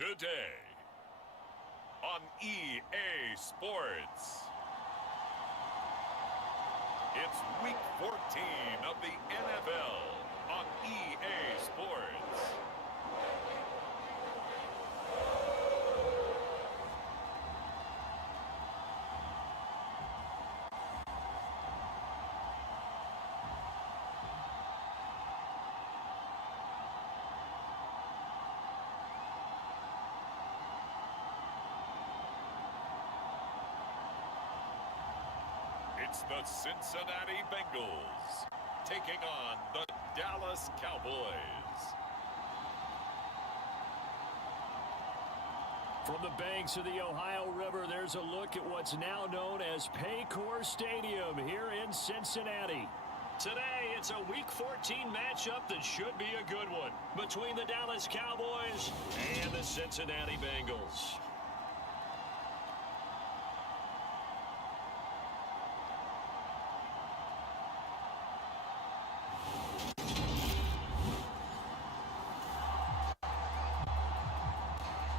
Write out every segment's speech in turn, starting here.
Today on EA Sports. It's week 14 of the NFL on EA Sports. It's the Cincinnati Bengals taking on the Dallas Cowboys. From the banks of the Ohio River, there's a look at what's now known as Paycor Stadium here in Cincinnati. Today, it's a Week 14 matchup that should be a good one between the Dallas Cowboys and the Cincinnati Bengals.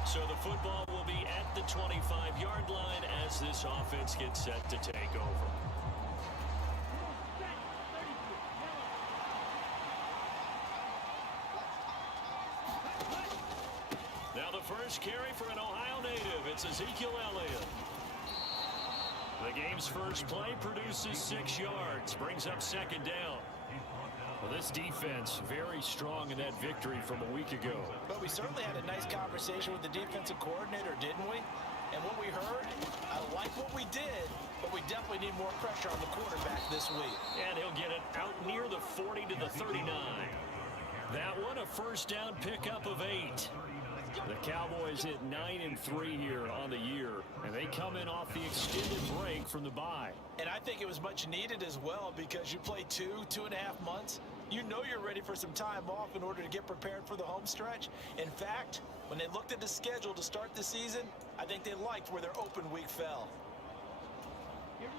So the football will be at the 25-yard line as this offense gets set to take over. Now the first carry for an Ohio native. It's Ezekiel Elliott. The game's first play produces 6 yards, brings up second down. Well, this defense very strong in that victory from a week ago. But we certainly had a nice conversation with the defensive coordinator, didn't we? And what we heard, I like what we did, but we definitely need more pressure on the quarterback this week. And he'll get it out near the 40 to the 39. That one a first down pickup of 8. The Cowboys hit 9-3 here on the year, and they come in off the extended break from the bye. And I think it was much needed as well because you play 2.5 months. You know you're ready for some time off in order to get prepared for the home stretch. In fact, when they looked at the schedule to start the season, I think they liked where their open week fell.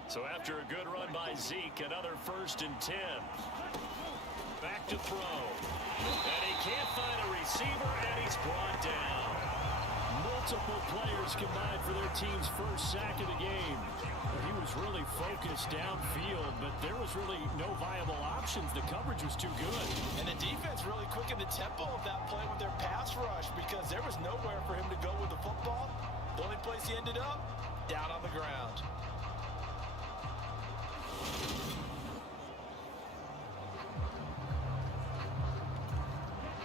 So after a good run by Zeke, another 1st and 10. Back to throw. And he can't find a receiver, and he's brought down. Multiple players combined for their team's first sack of the game. He was really focused downfield, but there was really no viable options. The coverage was too good. And the defense really quickened the tempo of that play with their pass rush because there was nowhere for him to go with the football. The only place he ended up, down on the ground.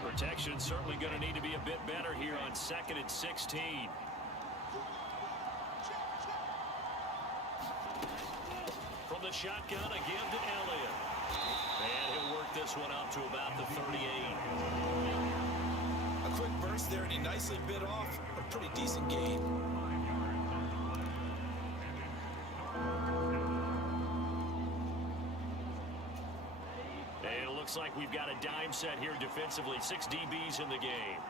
Protection certainly going to need to be a bit better here on 2nd and 16. From the shotgun again to Elliott. And he'll work this one out to about the 38. A quick burst there, and he nicely bit off a pretty decent gain. And it looks like we've got a dime set here defensively. 6 DBs in the game.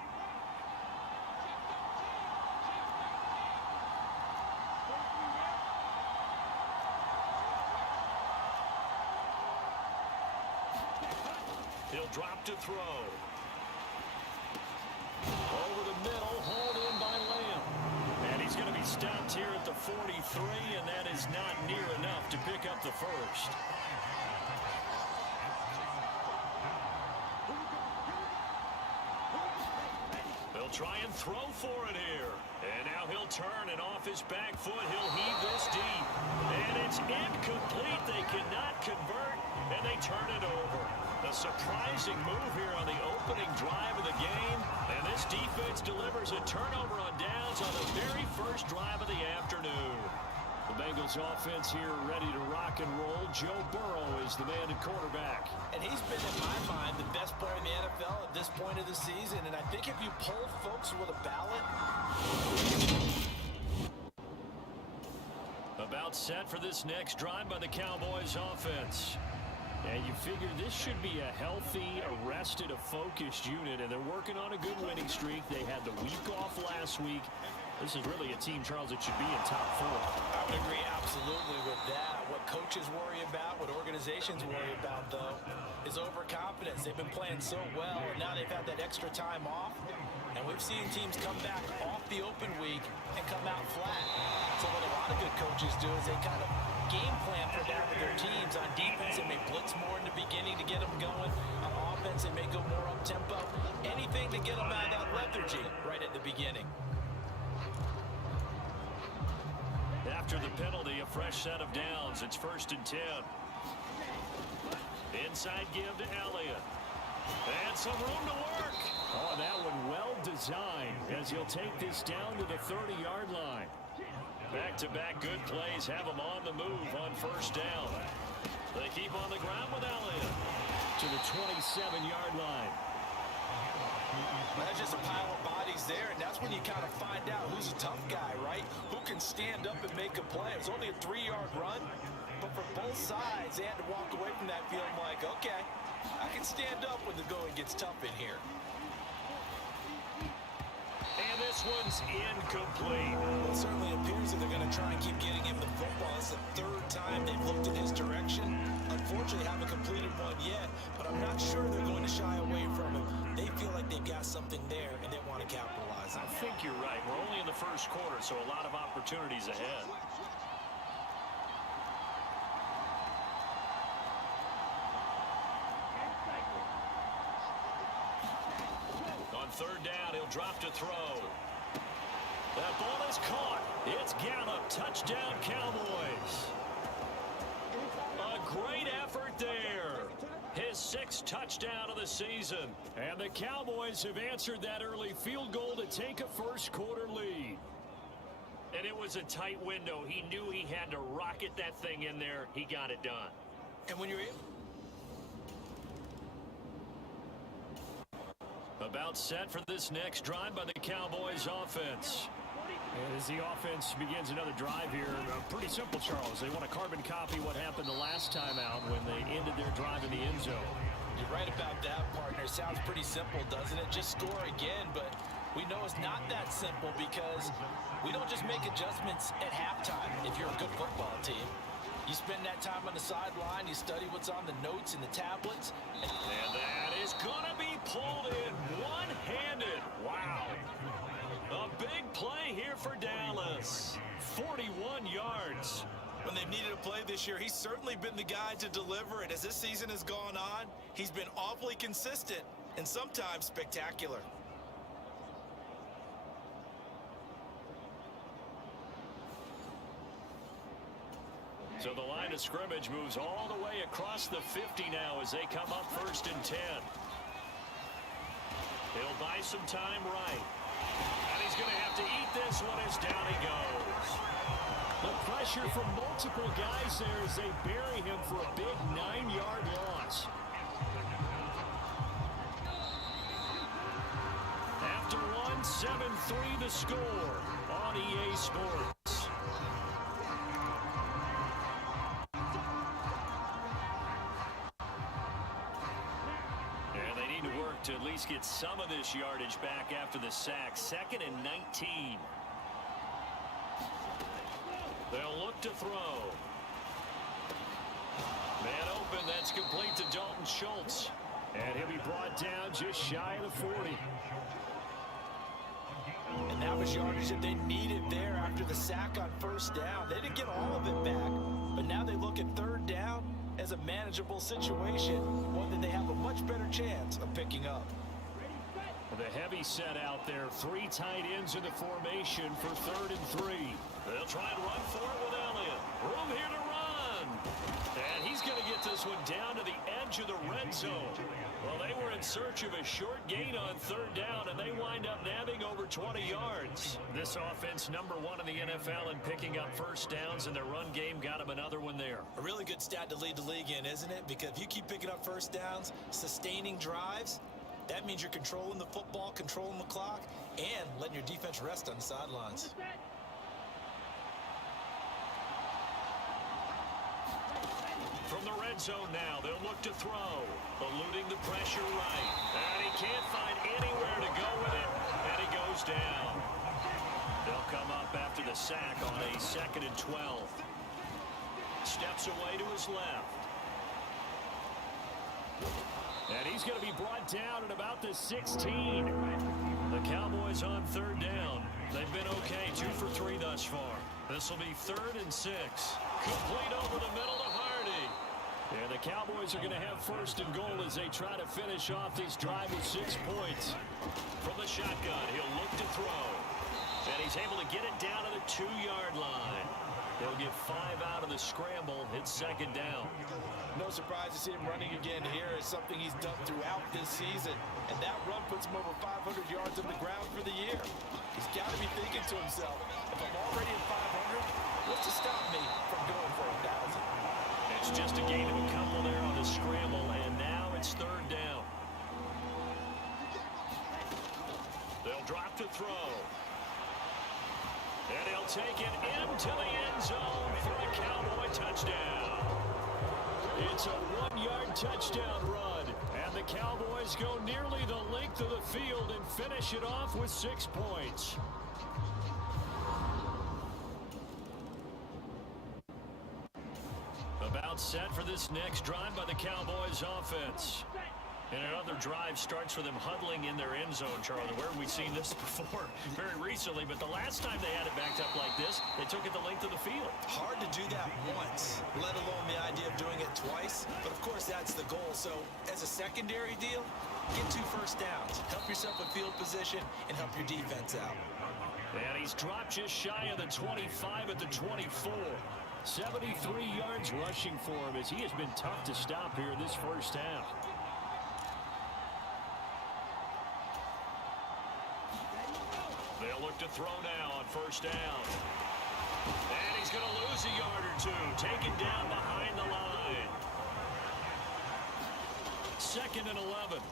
He'll drop to throw. Over the middle, hauled in by Lamb. And he's going to be stopped here at the 43, and that is not near enough to pick up the first. They'll try and throw for it here. And now he'll turn, and off his back foot, he'll heave this deep. And it's incomplete. They cannot convert, and they turn it over. A surprising move here on the opening drive of the game. And this defense delivers a turnover on downs on the very first drive of the afternoon. The Bengals offense here ready to rock and roll. Joe Burrow is the man at quarterback. And he's been, in my mind, the best player in the NFL at this point of the season. And I think if you poll folks with a ballot. About set for this next drive by the Cowboys offense. And you figure this should be a healthy, arrested, a focused unit, and they're working on a good winning streak. They had the week off last week. This is really a team, Charles, that should be in top 4. I would agree absolutely with that. What coaches worry about, what organizations worry about, though, is overconfidence. They've been playing so well, and now they've had that extra time off. And we've seen teams come back off the open week and come out flat. So what a lot of good coaches do is they kind of game plan for that with their teams. On defense, they may blitz more in the beginning to get them going. On offense, they may go more up-tempo. Anything to get them out of that lethargy right at the beginning. After the penalty, a fresh set of downs. It's 1st and 10. Inside give to Elliott. And some room to work. Oh, that one well designed as he'll take this down to the 30-yard line. Back-to-back good plays have him on the move on 1st down. They keep on the ground with Elliott to the 27-yard line. That's just a pile of bodies there, and that's when you kind of find out who's a tough guy, right? Who can stand up and make a play. It's only a 3-yard run, but for both sides, they had to walk away from that feeling like, okay, I can stand up when the going gets tough in here. And this one's incomplete. Well, it certainly appears that they're going to try and keep getting him the football. It's the 3rd time they've looked in his direction. Unfortunately, haven't completed one yet, but I'm not sure they're going to shy away from him. They feel like they've got something there, and they want to capitalize on it. I think you're right. We're only in the 1st quarter, so a lot of opportunities ahead. On 3rd down, he'll drop to throw. That ball is caught. It's Gallup. Touchdown, Cowboys. A great effort there. His 6th touchdown of the season. And the Cowboys have answered that early field goal to take a 1st quarter lead. And it was a tight window. He knew he had to rocket that thing in there. He got it done. And when you're able... About set for this next drive by the Cowboys offense. And as the offense begins another drive here, pretty simple, Charles. They want to carbon copy what happened the last time out when they ended their drive in the end zone. You're right about that, partner. Sounds pretty simple, doesn't it? Just score again, but we know it's not that simple because we don't just make adjustments at halftime if you're a good football team. You spend that time on the sideline, you study what's on the notes and the tablets. And that is going to be pulled in one-handed. Wow. A big play here for Dallas. 41 yards. When they've needed a play this year, he's certainly been the guy to deliver it. As this season has gone on, he's been awfully consistent and sometimes spectacular. So the line of scrimmage moves all the way across the 50 now as they come up 1st and 10. He'll buy some time right. And he's going to have to eat this one as down he goes. The pressure from multiple guys there as they bury him for a big 9-yard loss. After one, 7-3 the score on EA Sports. To at least get some of this yardage back after the sack. 2nd and 19. They'll look to throw. Man open. That's complete to Dalton Schultz. And he'll be brought down just shy of the 40. And that was yardage that they needed there after the sack on 1st down. They didn't get all of it back, but now they look at 3rd down as a manageable situation, one that they have a much better chance of picking up. The heavy set out there. 3 tight ends in the formation for 3rd and 3. They'll try and run for it with Elliott. Room here to run. And he's going to get this one down to the edge of the red zone. Well, they were in search of a short gain on 3rd down, and they wind up nabbing over 20 yards. This offense, number 1 in the NFL in picking up 1st downs, and their run game got them another one there. A really good stat to lead the league in, isn't it? Because if you keep picking up 1st downs, sustaining drives, that means you're controlling the football, controlling the clock, and letting your defense rest on the sidelines. From the red zone now, they'll look to throw. Eluding the pressure right. And he can't find anywhere to go with it. And he goes down. They'll come up after the sack on a 2nd and 12. Steps away to his left. And he's going to be brought down at about the 16. The Cowboys on third down. They've been okay, 2 for 3 thus far. This will be 3rd and 6. Complete over the middle to Hardy. And the Cowboys are going to have 1st and goal as they try to finish off this drive with 6 points. From the shotgun, he'll look to throw. And he's able to get it down to the 2-yard line. He'll get 5 out of the scramble. It's 2nd down. No surprise to see him running again here. It's something he's done throughout this season. And that run puts him over 500 yards on the ground for the year. He's got to be thinking to himself, if I'm already at 500, what's to stop me from going for 1,000? It's just a gain of a couple there on the scramble, and now it's 3rd down. They'll drop to throw. And he'll take it into the end zone for a Cowboy touchdown. It's a 1-yard touchdown run, and the Cowboys go nearly the length of the field and finish it off with 6 points. About set for this next drive by the Cowboys offense. And another drive starts with them huddling in their end zone, Charlie. Where have we seen this before? Very recently, but the last time they had it backed up like this, they took it the length of the field. Hard to do that once, let alone the idea of doing it twice. But, of course, that's the goal. So, as a secondary deal, get 2 first downs. Help yourself with field position and help your defense out. And he's dropped just shy of the 25 at the 24. 73 yards rushing for him as he has been tough to stop here this first half. They'll look to throw now on 1st down. And he's going to lose a yard or 2. Taken down behind the line. 2nd and 11.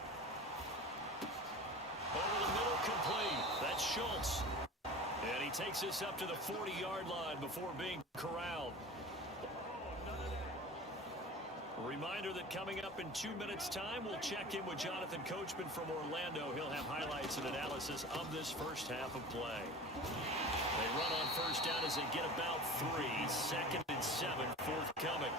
Over the middle, complete. That's Schultz. And he takes this up to the 40-yard line before being corralled. A reminder that coming up in 2 minutes' time, we'll check in with Jonathan Coachman from Orlando. He'll have highlights and analysis of this first half of play. They run on 1st down as they get about 3. 2nd and 7, forthcoming.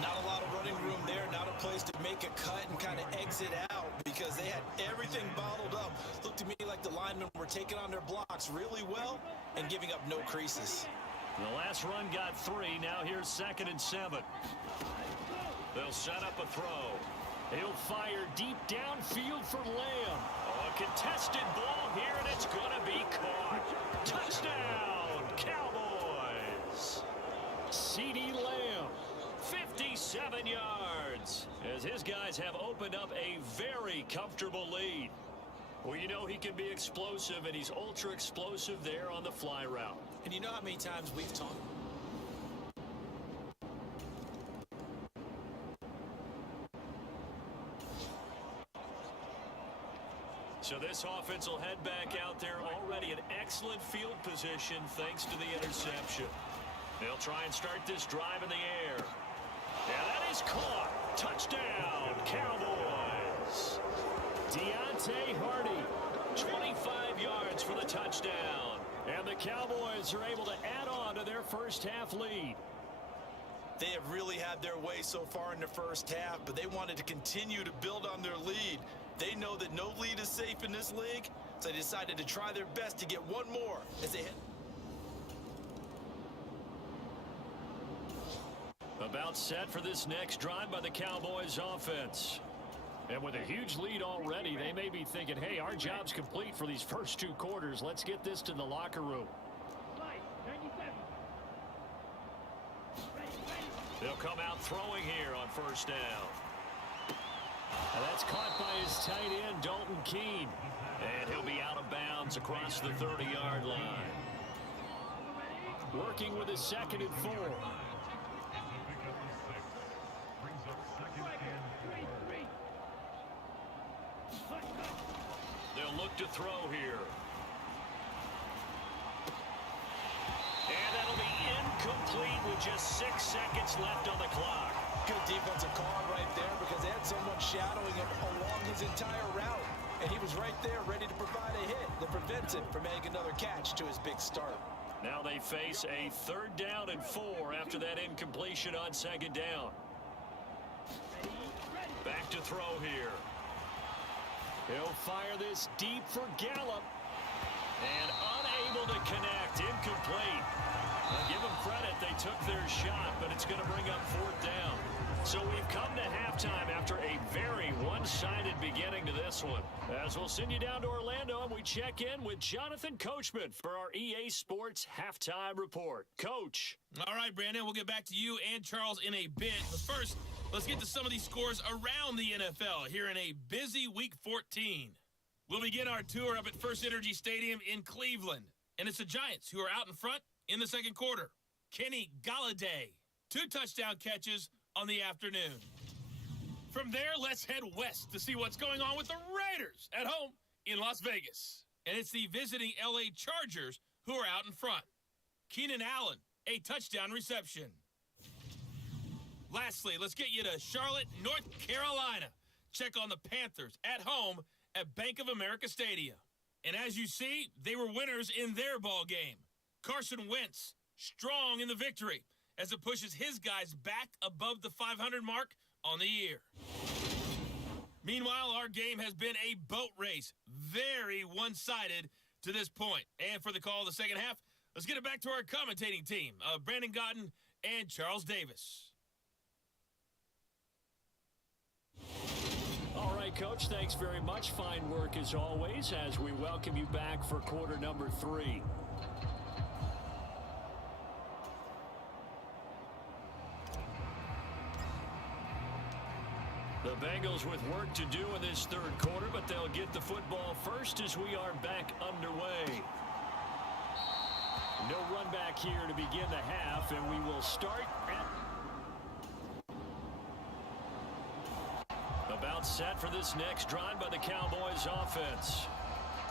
Not a lot of running room there, not a place to make a cut and kind of exit out because they had everything bottled up. Looked to me like the linemen were taking on their blocks really well and giving up no creases. The last run got 3. Now here's 2nd and 7. They'll set up a throw. He'll fire deep downfield for Lamb. Oh, a contested ball here, and it's going to be caught. Touchdown, Cowboys. CeeDee Lamb, 57 yards, as his guys have opened up a very comfortable lead. Well, you know he can be explosive, and he's ultra explosive there on the fly route. And you know how many times we've talked. So this offense will head back out there already in excellent field position thanks to the interception. They'll try and start this drive in the air. And that is caught. Touchdown, Cowboys. Deontay Hardy, 25 yards for the touchdown. And the Cowboys are able to add on to their first half lead. They have really had their way so far in the first half, but they wanted to continue to build on their lead. They know that no lead is safe in this league, so they decided to try their best to get one more as they hit. About set for this next drive by the Cowboys offense. And with a huge lead already, they may be thinking, hey, our job's complete for these first 2 quarters. Let's get this to the locker room. They'll come out throwing here on 1st down. And that's caught by his tight end, Dalton Keene. And he'll be out of bounds across the 30-yard line. Working with his 2nd and 4. They'll look to throw here. And that'll be incomplete with just 6 seconds left on the clock. Good defensive call right there because they had someone shadowing him along his entire route. And he was right there ready to provide a hit that prevents him from making another catch to his big start. Now they face a 3rd down and 4 after that incompletion on 2nd down. Back to throw here. He'll fire this deep for Gallup. And unable to connect. Incomplete. Now give them credit. They took their shot, but it's going to bring up fourth down. So we've come to halftime after a very one-sided beginning to this one. As we'll send you down to Orlando, and we check in with Jonathan Coachman for our EA Sports Halftime Report. Coach. All right, Brandon, we'll get back to you and Charles in a bit. But first, let's get to some of these scores around the NFL here in a busy Week 14. We'll begin our tour up at First Energy Stadium in Cleveland. And it's the Giants who are out in front in the second quarter. Kenny Golladay, 2 touchdown catches on the afternoon. From there, let's head west to see what's going on with the Raiders at home in Las Vegas. And it's the visiting LA Chargers who are out in front. Keenan Allen, a touchdown reception. Lastly, let's get you to Charlotte, North Carolina. Check on the Panthers at home at Bank of America Stadium. And as you see, they were winners in their ball game. Carson Wentz, strong in the victory as it pushes his guys back above the 500 mark on the year. Meanwhile, our game has been a boat race, very one-sided to this point. And for the call of the second half, let's get it back to our commentating team, Brandon Godden and Charles Davis. All right, Coach, thanks very much. Fine work as always as we welcome you back for quarter number 3. The Bengals with work to do in this third quarter, but they'll get the football first as we are back underway. No run back here to begin the half, and we will start at about set for this next drive by the Cowboys offense.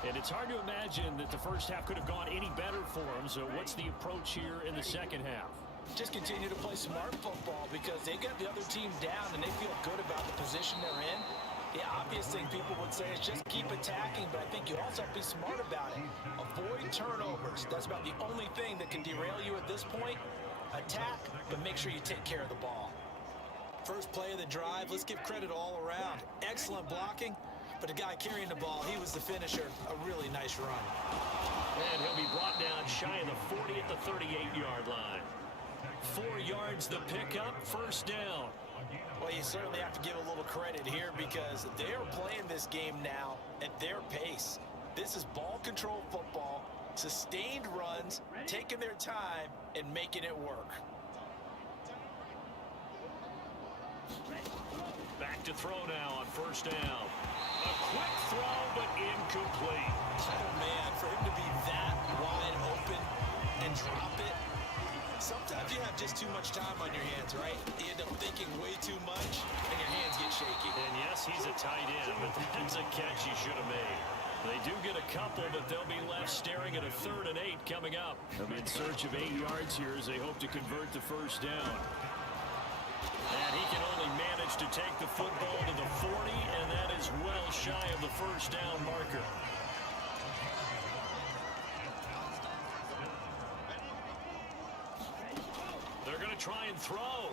And it's hard to imagine that the first half could have gone any better for them. So what's the approach here in the second half? Just continue to play smart football because they got the other team down and they feel good about the position they're in. The obvious thing people would say is just keep attacking, but I think you also have to be smart about it. Avoid turnovers. That's about the only thing that can derail you at this point. Attack, but make sure you take care of the ball. First play of the drive, let's give credit all around. Excellent blocking, but the guy carrying the ball, he was the finisher. A really nice run. And he'll be brought down shy of the 40 at the 38-yard line. 4 yards the pickup, first down. Well, you certainly have to give a little credit here because they're playing this game now at their pace. This is ball control football, sustained runs, taking their time, and making it work. Back to throw now on first down. A quick throw, but incomplete. Oh, man, for him to be that wide open and drop it, sometimes you have just too much time on your hands, right? You end up thinking way too much, and your hands get shaky. And yes, he's a tight end, but that's a catch he should have made. They do get a couple, but they'll be left staring at a 3rd and 8 coming up. They'll be in search of 8 yards here as they hope to convert the first down. And he can only manage to take the football to the 40, and that is well shy of the first down marker. They're going to try and throw.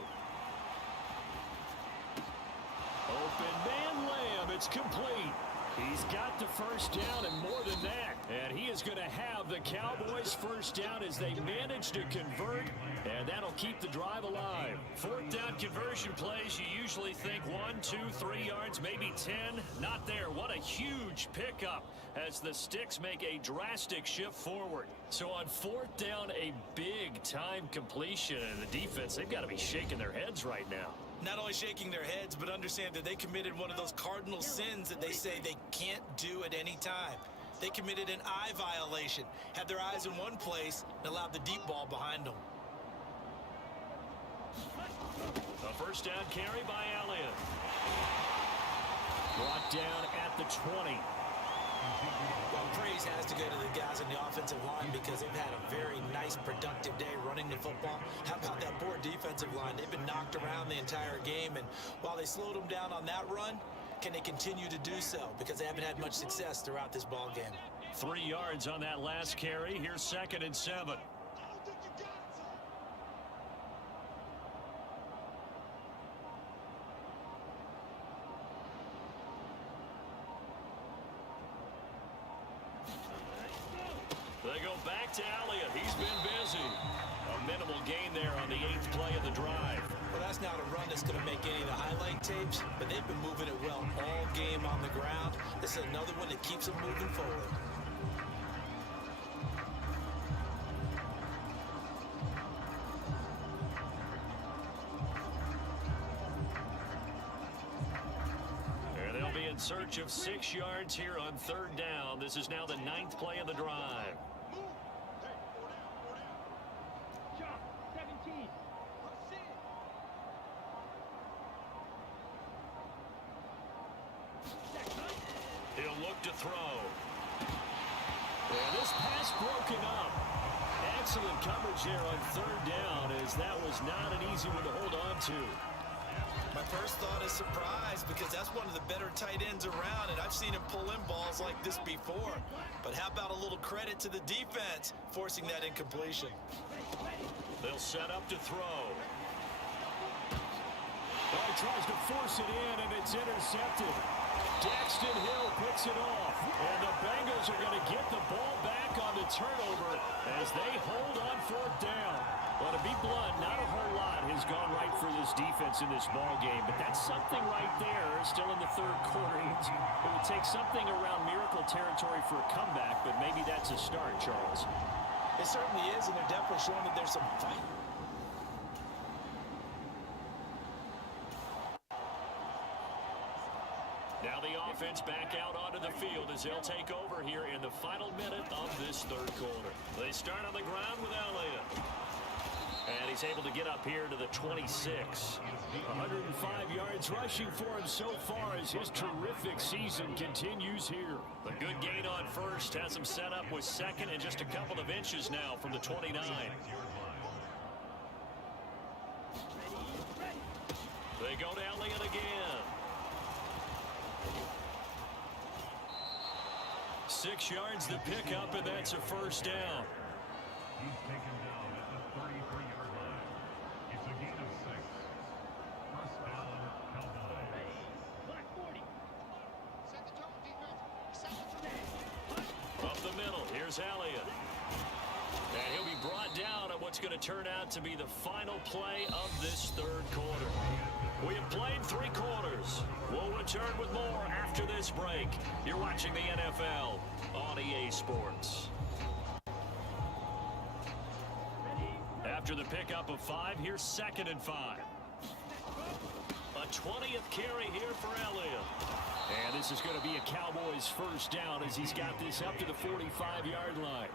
Open man Lamb, it's complete. He's got the first down and more than that. And he is going to have the Cowboys first down as they manage to convert. And that'll keep the drive alive. 4th down conversion plays, you usually think 1, 2, 3 yards, maybe 10. Not there. What a huge pickup as the Sticks make a drastic shift forward. So on 4th down, a big time completion. And the defense, they've got to be shaking their heads right now. Not only shaking their heads, but understand that they committed one of those cardinal sins that they say they can't do at any time. They committed an eye violation, had their eyes in one place, and allowed the deep ball behind them. A first down carry by Elliott. Brought down at the 20. Well, praise has to go to the guys on the offensive line because they've had a very nice, productive day running the football. How about that poor defensive line? They've been knocked around the entire game, and while they slowed them down on that run, can they continue to do so? Because they haven't had much success throughout this ball game. 3 yards on that last carry. Here's 2nd and 7. They go back to Elliott. He's been busy. A minimal gain there on the 8th play of the drive. Well, that's not a run that's going to make any of the highlight tapes, but they've been moving it well all game on the ground. This is another one that keeps them moving forward. They'll be in search of 6 yards here on 3rd down. This is now the 9th play of the drive. He'll look to throw. And this pass broken up. Excellent coverage there on 3rd down, as that was not an easy one to hold on to. My first thought is surprise, because that's one of the better tight ends around, and I've seen him pull in balls like this before. But how about a little credit to the defense forcing that incompletion? They'll set up to throw. Oh, he tries to force it in, and it's intercepted. Daxton Hill picks it off, and the Bengals are going to get the ball back on the turnover as they hold on 4th down. Well, to be blunt, not a whole lot has gone right for this defense in this ball game, but that's something right there. Still in the 3rd quarter. It would take something around miracle territory for a comeback, but maybe that's a start, Charles. It certainly is, and they're definitely showing that there's some fight. Now the offense back out onto the field as they'll take over here in the final minute of this 3rd quarter. They start on the ground with Elliott. And he's able to get up here to the 26. 105 yards rushing for him so far as his terrific season continues here. The good gain on 1st has him set up with 2nd and just a couple of inches now from the 29. They go to Elliott again. 6 yards the pickup, and that's a 1st down. He's taken down at the 33-yard line. It's a gain of 6. 1st down, Cowboys. Up the middle, here's Elliott. And he'll be brought down on what's going to turn out to be the final play of this 3rd quarter. We have played 3 quarters. We'll return with more after this break. You're watching the NFL on EA Sports. After the pickup of 5, here's 2nd and 5. A 20th carry here for Elliott. And this is going to be a Cowboys 1st down as he's got this up to the 45-yard line.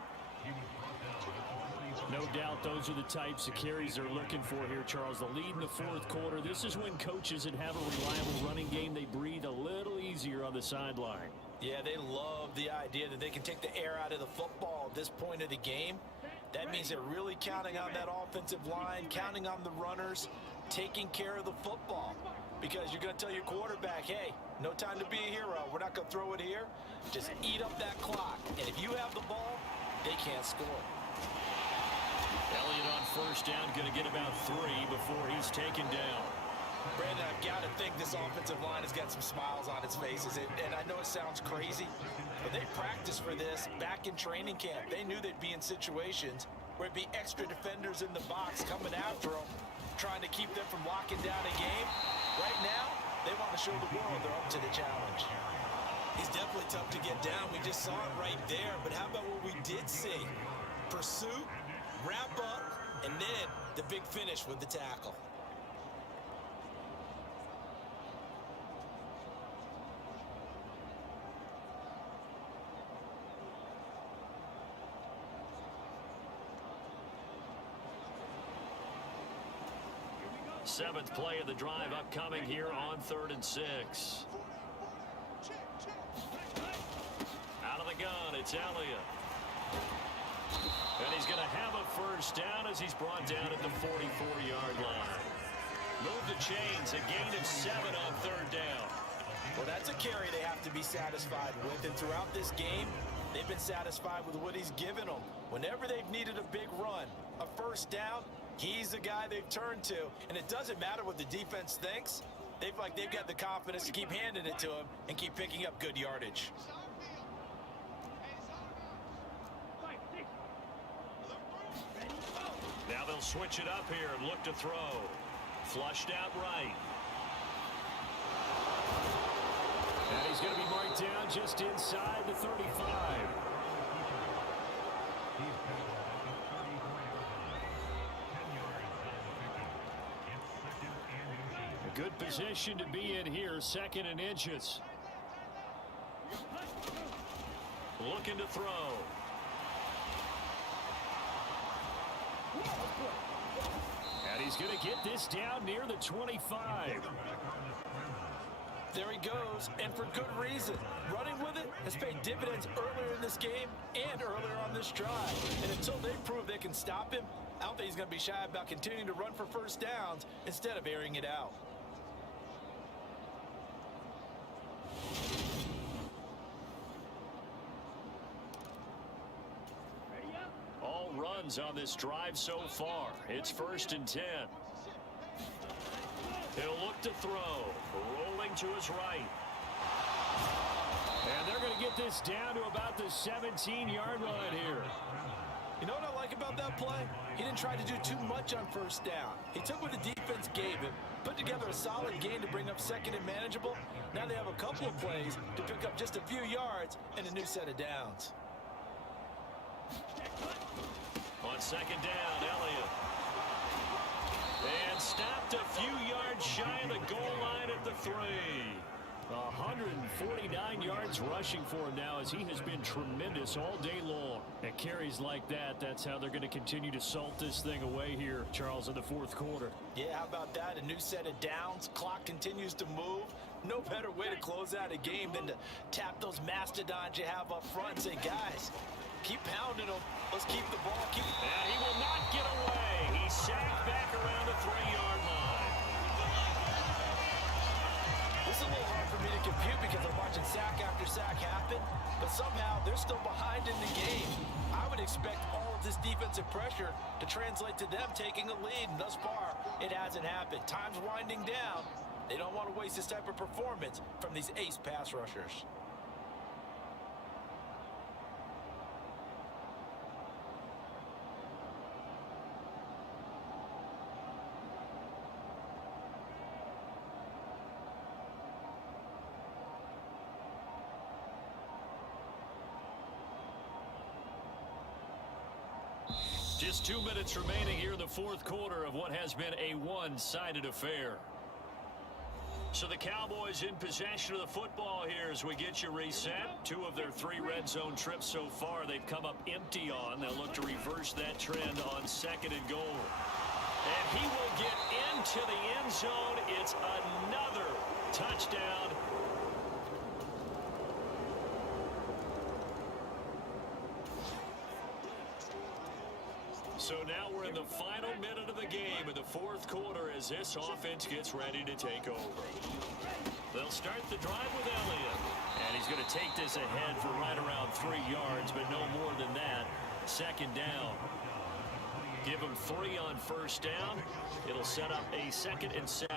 No doubt those are the types of carries they're looking for here, Charles. The lead in the 4th quarter. This is when coaches that have a reliable running game, they breathe a little easier on the sideline. Yeah, they love the idea that they can take the air out of the football at this point of the game. That means they're really counting on that offensive line, counting on the runners, taking care of the football. Because you're going to tell your quarterback, hey, no time to be a hero. We're not going to throw it here. Just eat up that clock. And if you have the ball, they can't score. Elliott on 1st down, going to get about 3 before he's taken down. Brandon, I've got to think this offensive line has got some smiles on its faces. And I know it sounds crazy, but they practiced for this back in training camp. They knew they'd be in situations where it'd be extra defenders in the box coming after them, trying to keep them from locking down a game. Right now, they want to show the world they're up to the challenge. He's definitely tough to get down. We just saw it right there. But how about what we did see? Pursuit, wrap up, and then the big finish with the tackle. Seventh play of the drive upcoming here on 3rd and 6. Out of the gun, it's Elliott. And he's going to have a 1st down as he's brought down at the 44-yard line. Move the chains, a gain of 7 on 3rd down. Well, that's a carry they have to be satisfied with. And throughout this game, they've been satisfied with what he's given them. Whenever they've needed a big run, a 1st down, he's the guy they've turned to. And it doesn't matter what the defense thinks. They've got the confidence to keep handing it to him and keep picking up good yardage. switch it up here and look to throw. Flushed out right. And he's going to be marked down just inside the 35. A good position to be in here, 2nd and inches. Looking to throw. And he's going to get this down near the 25. There he goes, and for good reason. Running with it has paid dividends earlier in this game and earlier on this drive. And until they prove they can stop him, I don't think he's going to be shy about continuing to run for first downs instead of airing it out. All runs on this drive so far. It's 1st and 10. He'll look to throw. Rolling to his right. And they're going to get this down to about the 17-yard line here. You know what I like about that play? He didn't try to do too much on first down. He took what the defense gave him, put together a solid game to bring up 2nd and manageable. Now they have a couple of plays to pick up just a few yards and a new set of downs. On 2nd down, Elliott. And stopped a few yards shy of the goal line at the 3. 149 yards rushing for him now, as he has been tremendous all day long. At carries like that, that's how they're going to continue to salt this thing away here, Charles, in the 4th quarter. Yeah, how about that? A new set of downs. Clock continues to move. No better way to close out a game than to tap those mastodons you have up front and say, guys, keep pounding them. Let's keep the ball. And he will not get away. He's sacked back around the 3-yard line. This is a little hard for me to compute because I'm watching sack after sack happen, but somehow they're still behind in the game. I would expect all of this defensive pressure to translate to them taking a lead, and thus far, it hasn't happened. Time's winding down. They don't want to waste this type of performance from these ace pass rushers. Just 2 minutes remaining here in the 4th quarter of what has been a one-sided affair. So the Cowboys in possession of the football here as we get you reset. 2 of their 3 red zone trips so far they've come up empty on. They'll look to reverse that trend on 2nd and goal. And he will get into the end zone. It's another touchdown. So now we're in the final minute of the game in the 4th quarter as this offense gets ready to take over. They'll start the drive with Elliott. And he's going to take this ahead for right around 3 yards, but no more than that. 2nd down. Give him 3 on 1st down. It'll set up a 2nd and 7.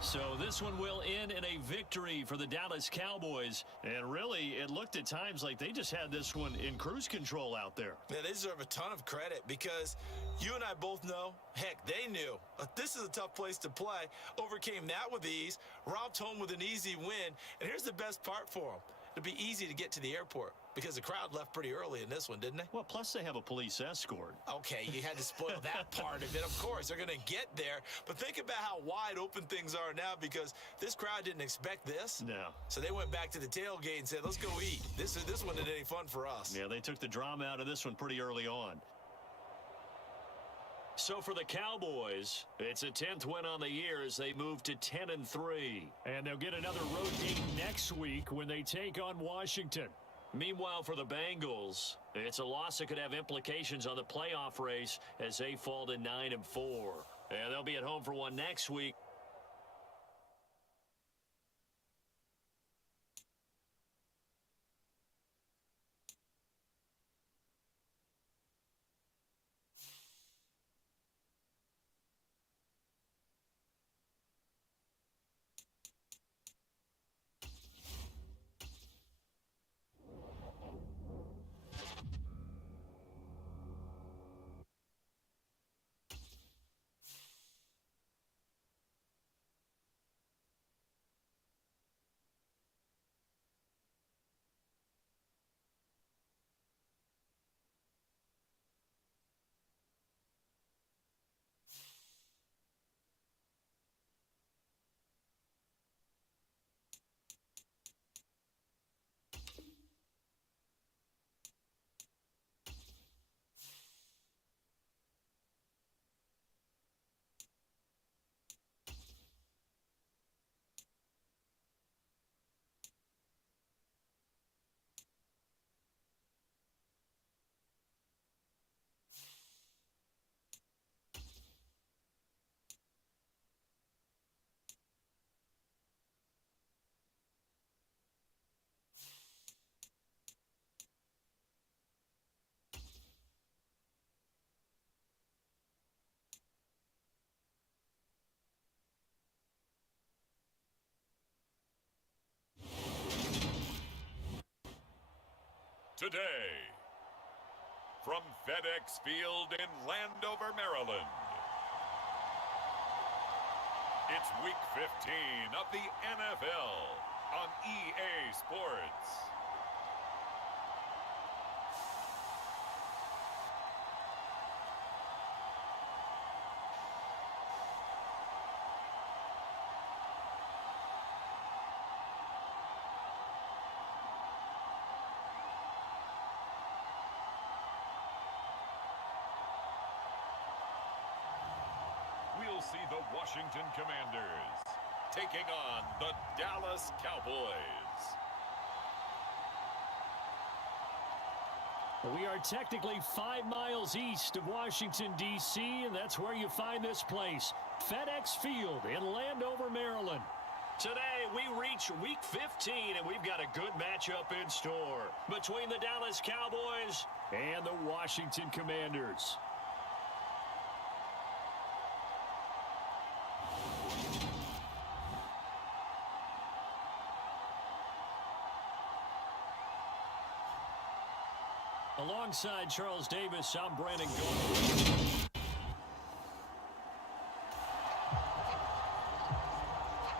So this one will end in a victory for the Dallas Cowboys. And really, it looked at times like they just had this one in cruise control out there. Yeah, they deserve a ton of credit because you and I both know, heck, they knew. This is a tough place to play. Overcame that with ease, romped home with an easy win. And here's the best part for them. It'll be easy to get to the airport because the crowd left pretty early in this one, didn't they? Well, plus they have a police escort. Okay, you had to spoil that part of it. Of course, they're going to get there. But think about how wide open things are now because this crowd didn't expect this. No. So they went back to the tailgate and said, let's go eat. This one isn't any fun for us. Yeah, they took the drama out of this one pretty early on. So for the Cowboys, it's a 10th win on the year as they move to 10-3. And they'll get another road game next week when they take on Washington. Meanwhile, for the Bengals, it's a loss that could have implications on the playoff race as they fall to 9-4. And they'll be at home for one next week. today. From FedEx Field in Landover, Maryland, it's Week 15 of the NFL on EA Sports. We'll see the Washington Commanders taking on the Dallas Cowboys. We are technically 5 miles east of Washington, D.C., and that's where you find this place, FedEx Field in Landover, Maryland. Today, we reach Week 15, and we've got a good matchup in store between the Dallas Cowboys and the Washington Commanders. Alongside Charles Davis, I'm Brandon Gold.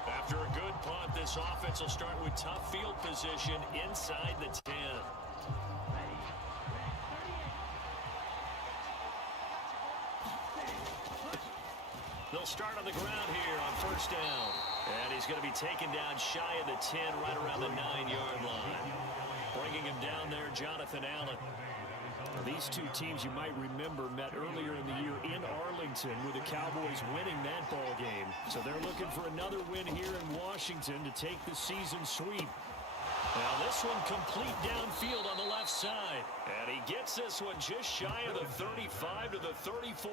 After a good punt, this offense will start with tough field position inside the 10. They'll start on the ground here on first down. And he's going to be taken down shy of the 10, right around the 9-yard line. Bringing him down there, Jonathan Allen. These two teams, you might remember, met earlier in the year in Arlington with the Cowboys winning that ball game. So they're looking for another win here in Washington to take the season sweep. Now this one complete downfield on the left side. And he gets this one just shy of the 35 to the 34.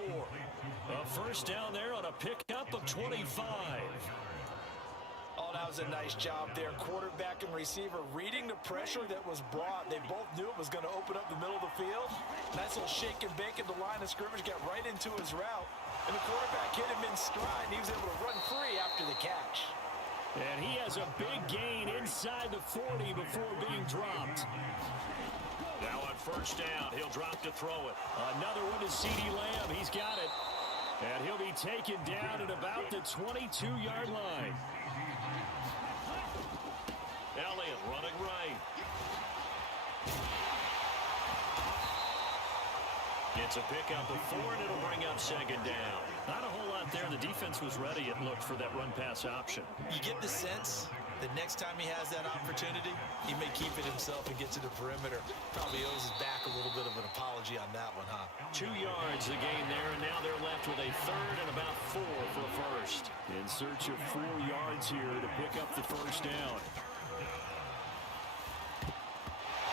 A first down there on a pickup of 25. Oh, that was a nice job there. Quarterback and receiver reading the pressure that was brought. They both knew it was going to open up the middle of the field. Nice little shake and bake at the line of scrimmage, got right into his route. And the quarterback hit him in stride, and he was able to run free after the catch. And he has a big gain inside the 40 before being dropped. Now on first down, he'll drop to throw it. Another one to CeeDee Lamb. He's got it. And he'll be taken down at about the 22-yard line. Elliott running right. It's a pickup of 4, and it'll bring up second down. Not a whole lot there. The defense was ready, it looked, for that run-pass option. You get the sense that next time he has that opportunity, he may keep it himself and get to the perimeter. Probably owes his back a little bit of an apology on that one, huh? 2 yards the gain there, and now they're left with a third and about 4 for a first. In search of 4 yards here to pick up the first down.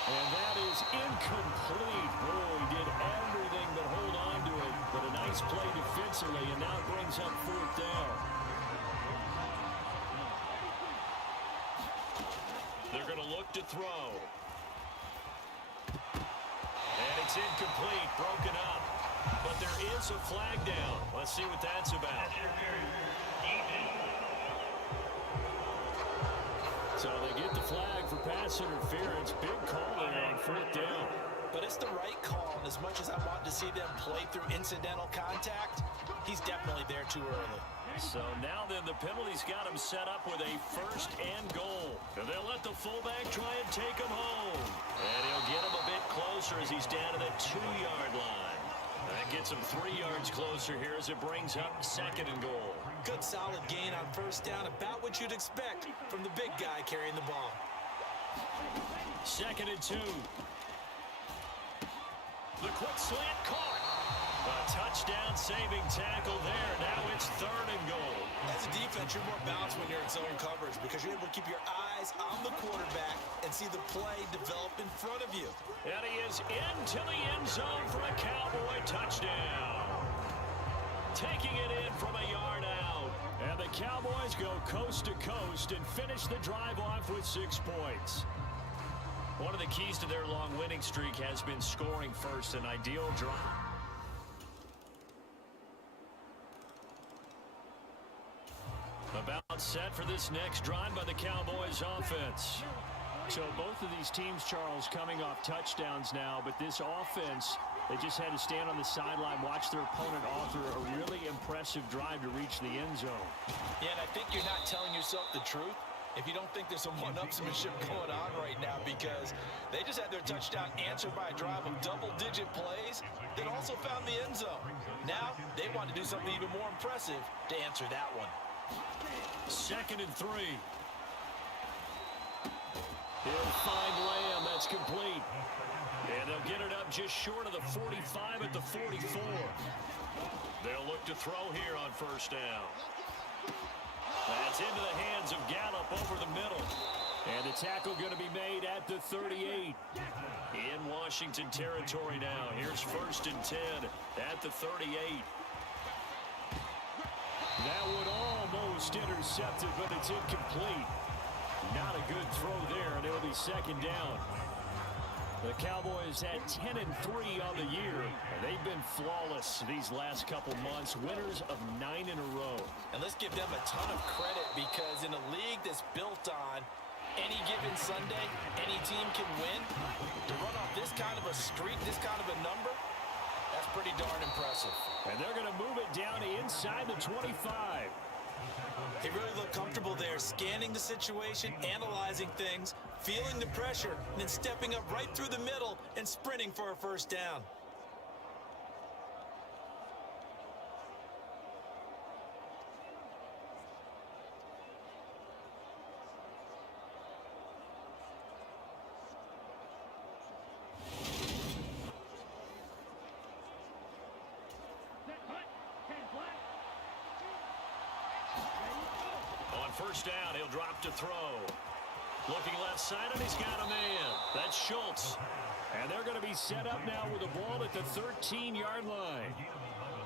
And that is incomplete. Oh, he did everything but hold on to it. But a nice play defensively, and now it brings up fourth down. They're going to look to throw. And it's incomplete, broken up. But there is a flag down. Let's see what that's about. So they get the flag for pass interference. Big call there on fourth down. But it's the right call, and as much as I want to see them play through incidental contact, he's definitely there too early. So now then the penalty's got him set up with a first and goal. And they'll let the fullback try and take him home. And he'll get him a bit closer as he's down to the 2-yard line. That gets him 3 yards closer here as it brings up second and goal. Good solid gain on first down, about what you'd expect from the big guy carrying the ball. Second and 2. The quick slant caught. A touchdown saving tackle there. Now it's third and goal. As a defense, you're more balanced when you're in zone coverage because you're able to keep your eyes on the quarterback and see the play develop in front of you. And he is into the end zone for a Cowboy touchdown. Taking it in from a yard out. And the Cowboys go coast to coast and finish the drive off with 6 points. One of the keys to their long winning streak has been scoring first, an ideal drive. About set for this next drive by the Cowboys offense. So both of these teams, Charles, coming off touchdowns now, but this offense, they just had to stand on the sideline, watch their opponent author a really impressive drive to reach the end zone. Yeah, and I think you're not telling yourself the truth if you don't think there's some one-upsmanship going on right now, because they just had their touchdown answered by a drive of double-digit plays that also found the end zone. Now they want to do something even more impressive to answer that one. 2nd and 3. He'll find Lamb. That's complete. And they'll get it up just short of the 45 at the 44. They'll look to throw here on 1st down. That's into the hands of Gallup over the middle. And the tackle going to be made at the 38. In Washington territory now. Here's 1st and 10 at the 38. That one almost intercepted, but it's incomplete. Not a good throw there, and it'll be 2nd down. The Cowboys had 10 and 3 on the year, and they've been flawless these last couple months, winners of 9 in a row. And let's give them a ton of credit, because in a league that's built on any given Sunday, any team can win. To run off this kind of a streak, this kind of a number, that's pretty darn impressive. And they're going to move it down inside the 25. They really look comfortable there, scanning the situation, analyzing things, feeling the pressure, and then stepping up right through the middle and sprinting for a 1st down. On 1st down, he'll drop to throw. Looking left side, and he's got a man. That's Schultz. And they're going to be set up now with the ball at the 13-yard line.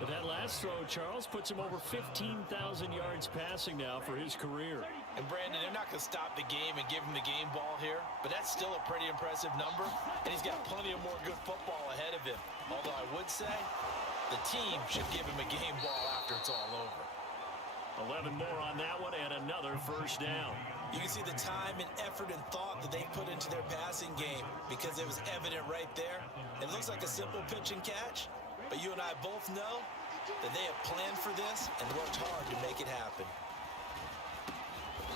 But that last throw, Charles, puts him over 15,000 yards passing now for his career. And Brandon, they're not going to stop the game and give him the game ball here, but that's still a pretty impressive number, and he's got plenty of more good football ahead of him. Although I would say the team should give him a game ball after it's all over. 11 more on that one, and another 1st down. You can see the time and effort and thought that they put into their passing game, because it was evident right there. It looks like a simple pitch and catch, but you and I both know that they have planned for this and worked hard to make it happen.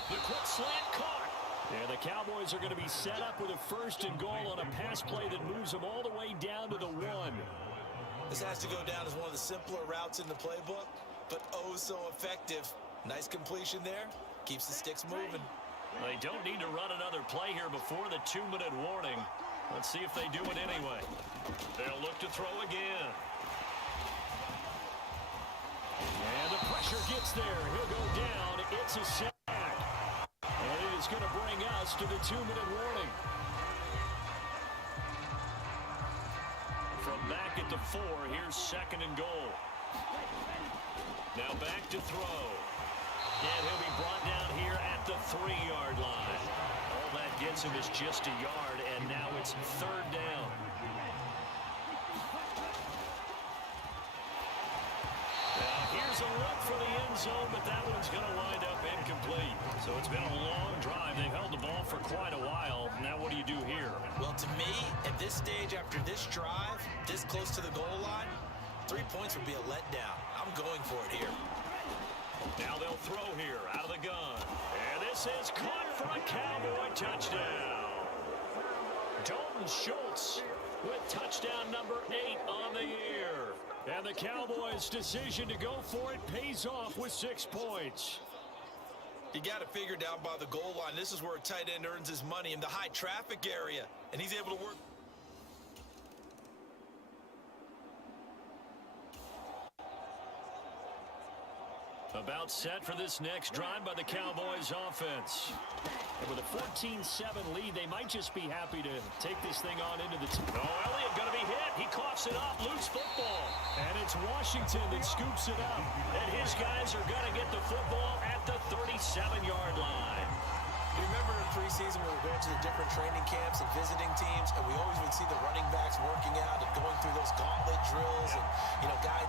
The quick slant caught. And the Cowboys are going to be set up with a 1st and goal on a pass play that moves them all the way down to the 1. This has to go down as one of the simpler routes in the playbook, but oh so effective. Nice completion there. Keeps the sticks moving. They don't need to run another play here before the 2-minute warning. Let's see if they do it anyway. They'll look to throw again. And the pressure gets there. He'll go down. It's a sack. And it is going to bring us to the 2-minute warning. From back at the 4, here's 2nd and goal. Now back to throw. And he'll be brought down here at the 3-yard line. All that gets him is just a yard, and now it's 3rd down. Now here's a look for the end zone, but that one's going to wind up incomplete. So it's been a long drive. They've held the ball for quite a while. Now what do you do here? Well, to me, at this stage, after this drive, this close to the goal line, 3 points would be a letdown. I'm going for it here. Now they'll throw here out of the gun. And this is caught for a Cowboy touchdown. Dalton Schultz with touchdown number 8 on the year. And the Cowboys' decision to go for it pays off with 6 points. You got to figure down by the goal line. This is where a tight end earns his money, in the high traffic area. And he's able to work. About set for this next drive by the Cowboys offense. And with a 14-7 lead, they might just be happy to take this thing on into the... Oh, Elliott going to be hit. He coughs it up. Loose football. And it's Washington that scoops it up. And his guys are going to get the football at the 37-yard line. You remember in preseason when we were going to the different training camps and visiting teams, and we always would see the running backs working out and going through those gauntlet drills, and, you know, guys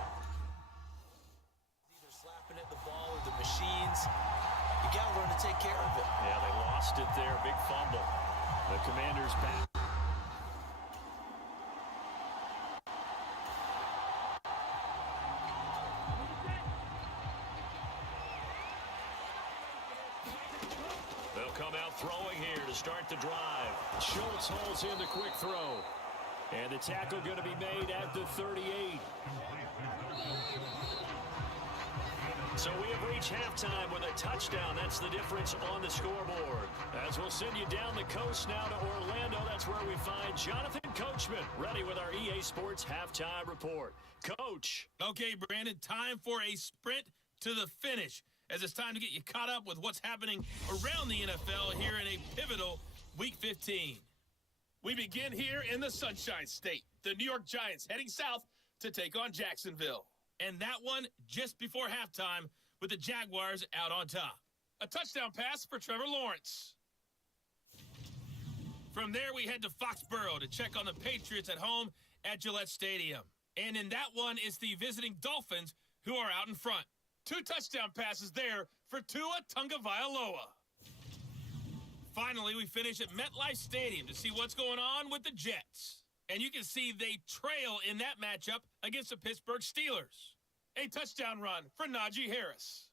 either slapping at the ball or the machines. You got to learn to take care of it. Yeah, they lost it there. Big fumble. The Commanders back. They'll come out throwing here to start the drive. Schultz holds in the quick throw. And the tackle going to be made at the 38. So we have reached halftime with a touchdown. That's the difference on the scoreboard. As we'll send you down the coast now to Orlando, that's where we find Jonathan Coachman, ready with our EA Sports halftime report. Coach. Okay, Brandon, time for a sprint to the finish, as it's time to get you caught up with what's happening around the NFL here in a pivotal Week 15. We begin here in the Sunshine State. The New York Giants heading south to take on Jacksonville. And that one just before halftime with the Jaguars out on top. A touchdown pass for Trevor Lawrence. From there, we head to Foxborough to check on the Patriots at home at Gillette Stadium. And in that one, it's the visiting Dolphins who are out in front. 2 touchdown passes there for Tua Tagovailoa. Finally, we finish at MetLife Stadium to see what's going on with the Jets. And you can see they trail in that matchup against the Pittsburgh Steelers. A touchdown run for Najee Harris.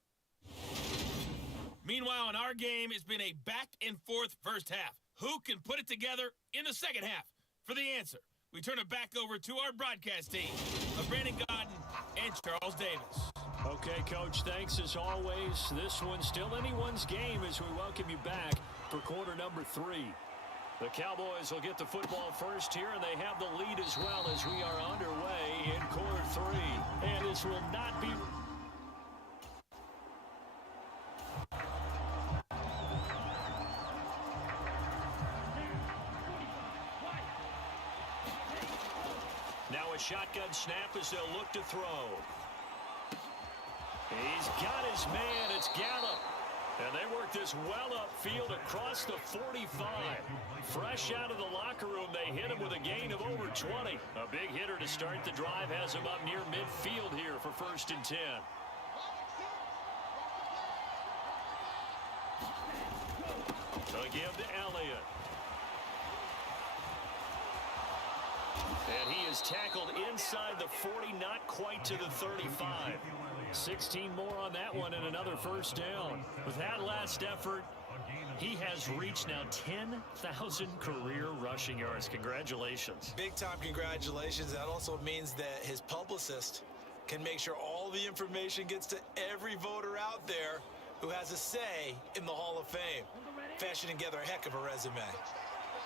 Meanwhile, in our game, it's been a back-and-forth first half. Who can put it together in the second half? For the answer, we turn it back over to our broadcast team of Brandon Godden and Charles Davis. Okay, Coach, thanks as always. This one's still anyone's game as we welcome you back for quarter number 3. The Cowboys will get the football first here, and they have the lead as well as we are underway in quarter 3. And this will not be... Now a shotgun snap as they'll look to throw. He's got his man. It's Gallup. And they work this well upfield across the 45. Fresh out of the locker room, they hit him with a gain of over 20. A big hitter to start the drive has him up near midfield here for 1st and 10. To give to Elliott. And he is tackled inside the 40, not quite to the 35. 16 more on that one and another first down. With that last effort, he has reached now 10,000 career rushing yards. Congratulations. Big time congratulations. That also means that his publicist can make sure all the information gets to every voter out there who has a say in the Hall of Fame. Fashioning together a heck of a resume.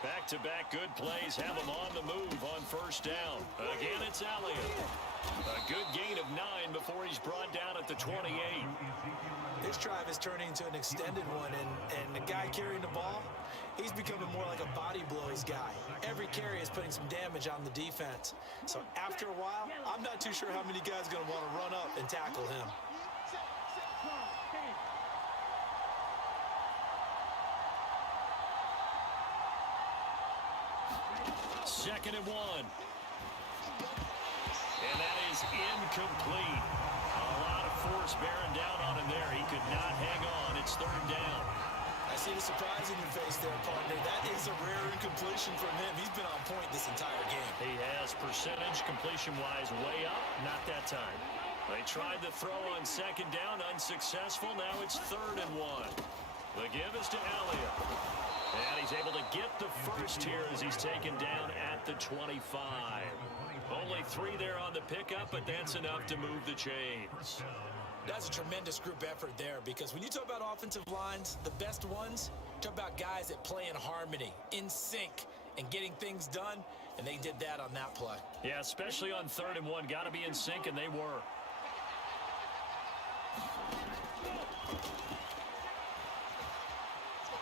Back-to-back good plays have him on the move on first down. Again, it's Elliott. A good gain of 9 before he's brought down at the 28. This drive is turning into an extended one, and the guy carrying the ball, he's becoming more like a body blows guy. Every carry is putting some damage on the defense. So after a while, I'm not too sure how many guys are going to want to run up and tackle him. Second and 1. And that is incomplete. A lot of force bearing down on him there. He could not hang on. It's 3rd down. I see the surprise in your face there, partner. That is a rare incompletion from him. He's been on point this entire game. He has percentage completion-wise way up. Not that time. They tried the throw on 2nd down. Unsuccessful. Now it's 3rd and 1. The give is to Elliott. And he's able to get the first here as he's taken down at the 25. Only 3 there on the pickup, but that's enough to move the chains. That's a tremendous group effort there, because when you talk about offensive lines, the best ones, talk about guys that play in harmony, in sync, and getting things done, and they did that on that play. Yeah, especially on 3rd and 1. Got to be in sync, and they were.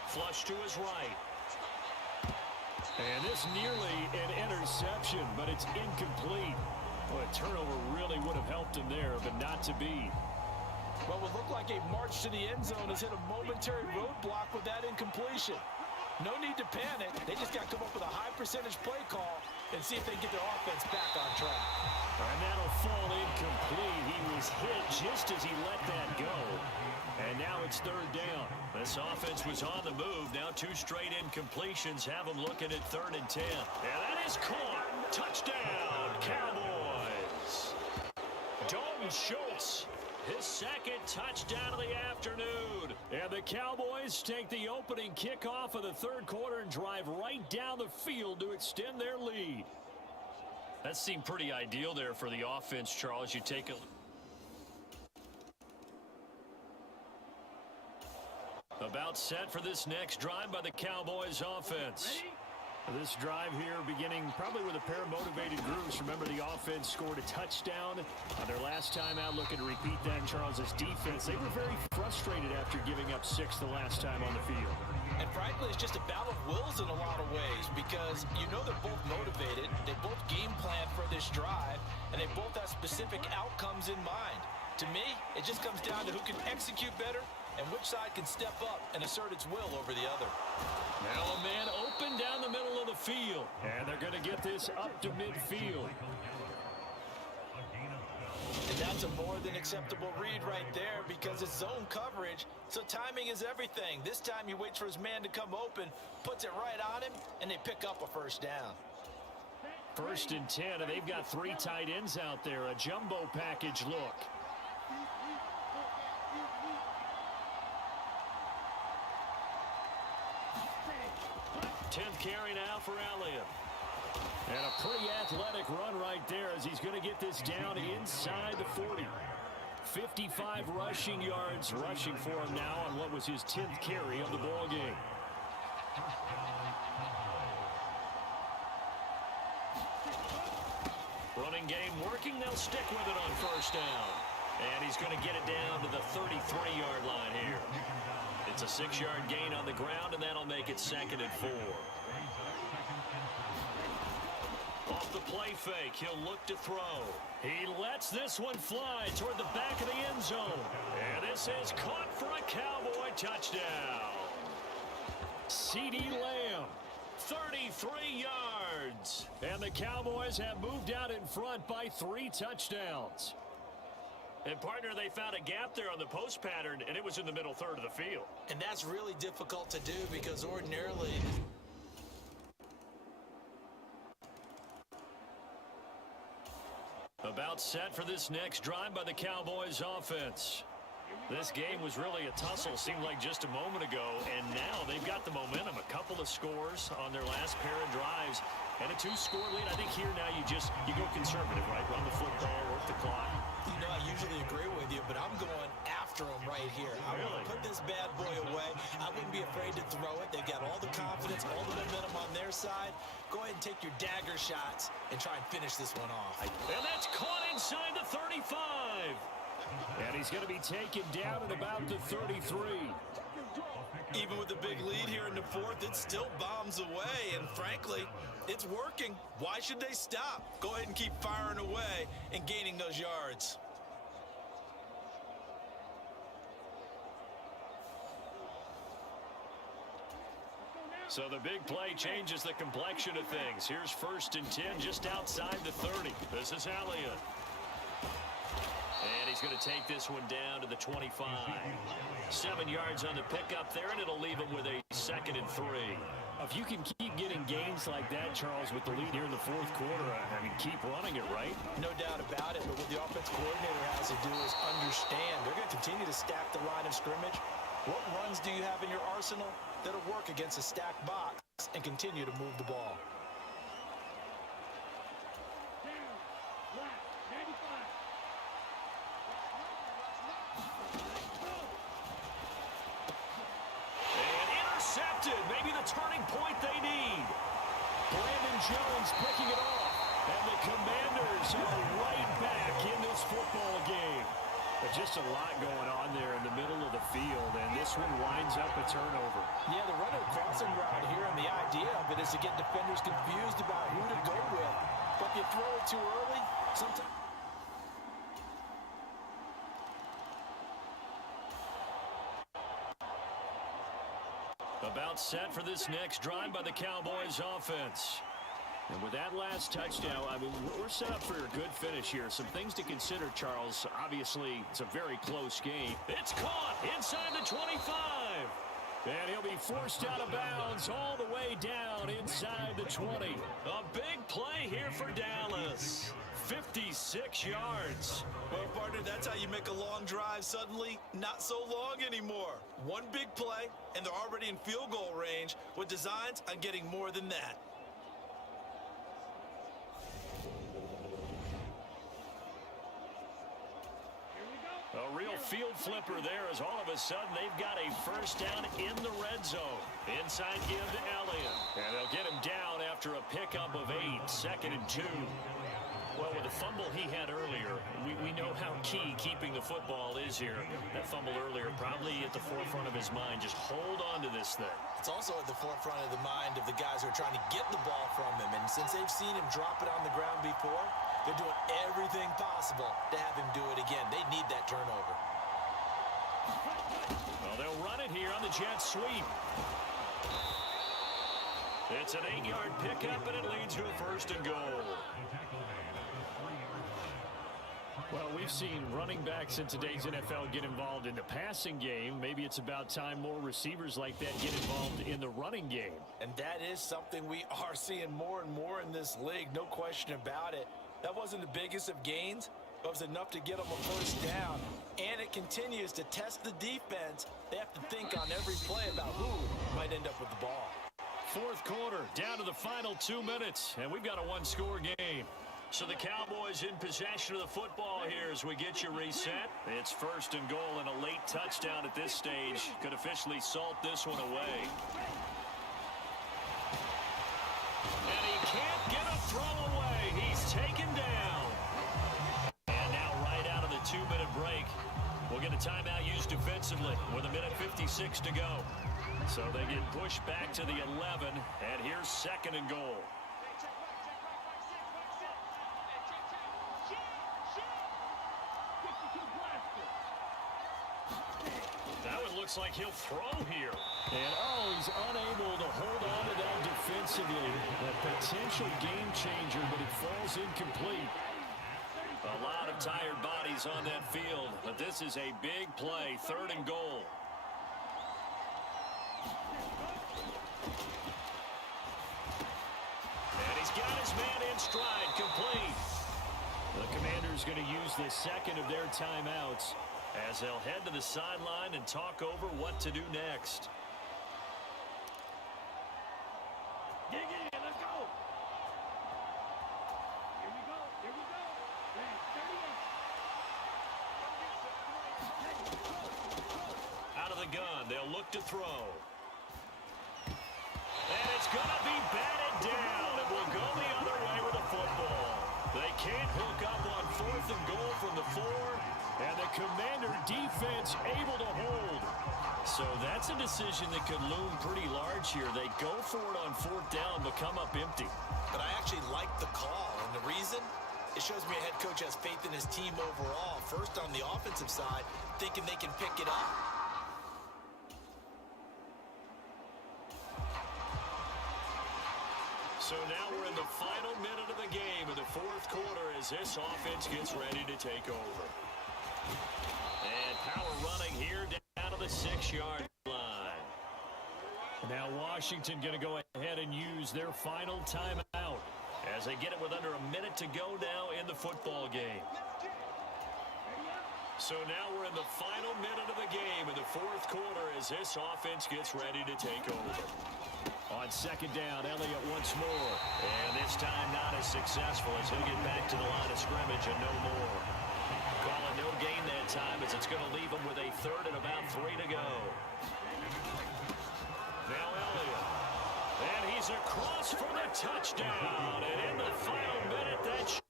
Flush to his right. And this nearly an interception, but it's incomplete. Well, a turnover really would have helped him there, but not to be. What would look like a march to the end zone has hit a momentary roadblock with that incompletion. No need to panic. They just got to come up with a high percentage play call and see if they can get their offense back on track. And that'll fall incomplete. He was hit just as he let that go. And now it's third down. This offense was on the move. Now 2 straight incompletions have them looking at 3rd and 10. And that is caught. Touchdown, Cowboys. Dalton Schultz, his 2nd touchdown of the afternoon. And the Cowboys take the opening kickoff of the 3rd quarter and drive right down the field to extend their lead. That seemed pretty ideal there for the offense, Charles. You take a about set for this next drive by the Cowboys offense. This drive here beginning probably with a pair of motivated groups. Remember, the offense scored a touchdown on their last time out. Looking to repeat that in Charles's defense. They were very frustrated after giving up 6 the last time on the field. And frankly, it's just a battle of wills in a lot of ways because you know they're both motivated. They both game plan for this drive, and they both have specific outcomes in mind. To me, it just comes down to who can execute better and which side can step up and assert its will over the other. Now a man open down the middle of the field, and they're going to get this up to midfield. And that's a more than acceptable read right there because it's zone coverage, so timing is everything. This time he waits for his man to come open, puts it right on him, and they pick up a first down. 1st and 10, and they've got 3 tight ends out there. A jumbo package look. 10th carry now for Elliott. And a pretty athletic run right there as he's going to get this down inside the 40. 55 rushing yards rushing for him now on what was his 10th carry of the ball game. Running game working. They'll stick with it on 1st down. And he's going to get it down to the 33-yard line here. It's a 6-yard gain on the ground, and that'll make it 2nd and 4. Off the play fake, he'll look to throw. He lets this one fly toward the back of the end zone. And this is caught for a Cowboy touchdown. CeeDee Lamb, 33 yards. And the Cowboys have moved out in front by 3 touchdowns. And, partner, they found a gap there on the post pattern, and it was in the middle third of the field. And that's really difficult to do because ordinarily about set for this next drive by the Cowboys offense. This game was really a tussle, seemed like just a moment ago, and now they've got the momentum. A couple of scores on their last pair of drives, and a 2-score lead. I think here now you go conservative, right? Run the football, work the clock. You know, I usually agree with you, but I'm going after him right here. I want to put this bad boy away. I wouldn't be afraid to throw it. They've got all the confidence, all the momentum on their side. Go ahead and take your dagger shots and try and finish this one off. And that's caught inside the 35. And he's going to be taken down at about the 33. Even with the big lead here in the 4th, it still bombs away, and frankly, it's working. Why should they stop? Go ahead and keep firing away and gaining those yards. So the big play changes the complexion of things. Here's 1st and 10 just outside the 30. This is Elliott. And he's going to take this one down to the 25. 7 yards on the pickup there, and it'll leave him with a 2nd and 3. If you can keep getting gains like that, Charles, with the lead here in the 4th quarter, I mean, keep running it, right? No doubt about it, but what the offense coordinator has to do is understand. They're going to continue to stack the line of scrimmage. What runs do you have in your arsenal that'll work against a stacked box and continue to move the ball? Maybe the turning point they need. Brandon Jones picking it off. And the Commanders are right back in this football game. But just a lot going on there in the middle of the field, and this one winds up a turnover. Yeah, the running crossing route here, and the idea of it is to get defenders confused about who to go with. But if you throw it too early, sometimes... About Set for this next drive by the Cowboys offense. And with that last touchdown, I mean, we're set up for a good finish here. Some things to consider, Charles. Obviously, it's a very close game. It's caught inside the 25. And he'll be forced out of bounds all the way down inside the 20. A big play here for Dallas. 56 yards. Well, partner, that's how you make a long drive suddenly not so long anymore. One big play, and they're already in field goal range with designs on getting more than that. A real field flipper there as all of a sudden they've got a first down in the red zone. Inside give to Elliott. And they'll get him down after a pickup of 8, 2nd and 2. Well, with the fumble he had earlier, we know how key keeping the football is here. That fumble earlier probably at the forefront of his mind. Just hold on to this thing. It's also at the forefront of the mind of the guys who are trying to get the ball from him. And since they've seen him drop it on the ground before, they're doing everything possible to have him do it again. They need that turnover. Well, they'll run it here on the jet sweep. It's an 8-yard pickup, and it leads to a 1st and goal. Well, we've seen running backs in today's NFL get involved in the passing game. Maybe it's about time more receivers like that get involved in the running game. And that is something we are seeing more and more in this league, no question about it. That wasn't the biggest of gains, but it was enough to get them a first down. And it continues to test the defense. They have to think on every play about who might end up with the ball. 4th quarter, down to the final 2 minutes, and we've got a one-score game. So the Cowboys in possession of the football here as we get you reset. It's 1st and goal, and a late touchdown at this stage could officially salt this one away. And he can't get a throw away. He's taken down. And now right out of the 2-minute break, we'll get a timeout used defensively with 1:56 to go. So they get pushed back to the 11, and here's 2nd and goal. Looks like he'll throw here. And, he's unable to hold on to that defensively. A potential game changer, but it falls incomplete. A lot of tired bodies on that field, but this is a big play. 3rd and goal. And he's got his man in stride, complete. The Commander's going to use the 2nd of their timeouts as they'll head to the sideline and talk over what to do next. Dig in, let's go. Here we go, here we go. 38. Out of the gun, they'll look to throw. And it's going to be batted down, and we'll go the other way with the football. They can't hook up on 4th and goal from the 4. And the Commander defense able to hold. So that's a decision that could loom pretty large here. They go for it on 4th down, but come up empty. But I actually like the call, and the reason? It shows me a head coach has faith in his team overall. First on the offensive side, thinking they can pick it up. So now we're in the final minute of the game in the 4th quarter as this offense gets ready to take over. And power running here down to the 6-yard line. Now Washington going to go ahead and use their final timeout as they get it with under a minute to go now in the football game. So now we're in the final minute of the game in the 4th quarter as this offense gets ready to take over. On 2nd down, Elliott once more. And this time not as successful as he'll get back to the line of scrimmage and no more. Calling no gain that time as it's going to leave him with a 3rd and about 3 to go. Now Elliott. And he's across for the touchdown. And in the final minute, that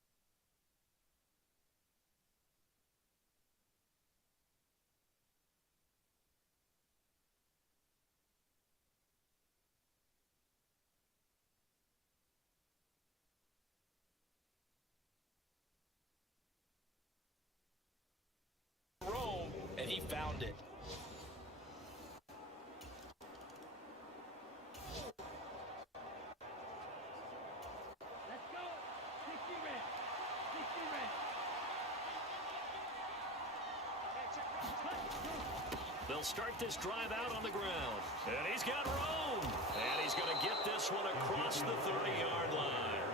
and he found it. They'll start this drive out on the ground. And he's got room. And he's going to get this one across the 30-yard line.